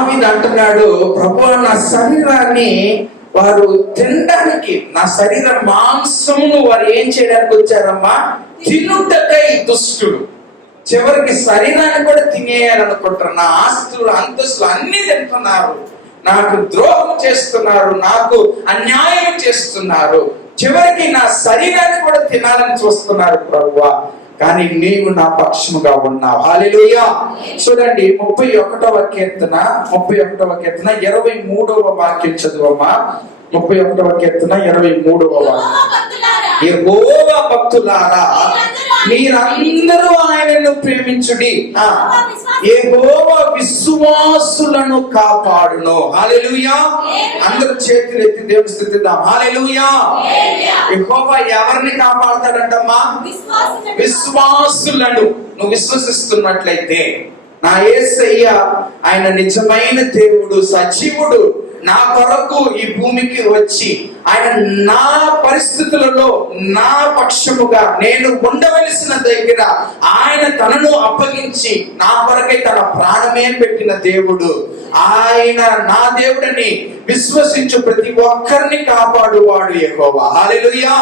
దావీదు అంటున్నాడు, ప్రభువా నా శరీరాన్ని వారు తినడానికి, నా శరీర మాంసమును వారు ఏం చేయడానికి వచ్చారమ్మా? తినుటకై దుష్టుడు. చివరికి శరీరాన్ని కూడా తినేయాలనుకుంటారు. నా ఆస్తులు అంతస్తులు అన్ని తింటున్నారు, నాకు ద్రోహం చేస్తున్నారు, నాకు అన్యాయం చేస్తున్నారు, చివరికి నా శరీరాన్ని కూడా తినాలని చూస్తున్నారు ప్రభువా, కానీ నీవు నా పక్షముగా ఉన్నావు. హల్లెలూయా. చూడండి 31వ కీర్తన 23వ వాక్యం చదువమ్మా. 31వ కీర్తన 23వ వాక్యం. యెహోవా భక్తులారా మీరందరూ ఆయనను ప్రేమించుడి, యెహోవా విశ్వాసులను కాపాడును. హల్లెలూయా. అందరూ చేతులు ఎత్తి దేవుని స్తుతిద్దాం. హల్లెలూయా. యెహోవా ఎవరిని కాపాడతాడంటమ్మా? విశ్వాసులను. నువ్వు విశ్వసిస్తున్నట్లయితే నా యేసయ్య ఆయన నిజమైన దేవుడు, సజీవుడు, నా కొరకు ఈ భూమికి వచ్చి ఆయన నా పరిస్థితులలో నా పక్షముగా నేను ఉండవలసిన దగ్గర ఆయన తనను అప్పగించి నా కొరకై తన ప్రాణమే పెట్టిన దేవుడు. ఆయన నా దేవుడని విశ్వసించు ప్రతి ఒక్కరిని కాపాడువాడు యెహోవా. హల్లెలూయా.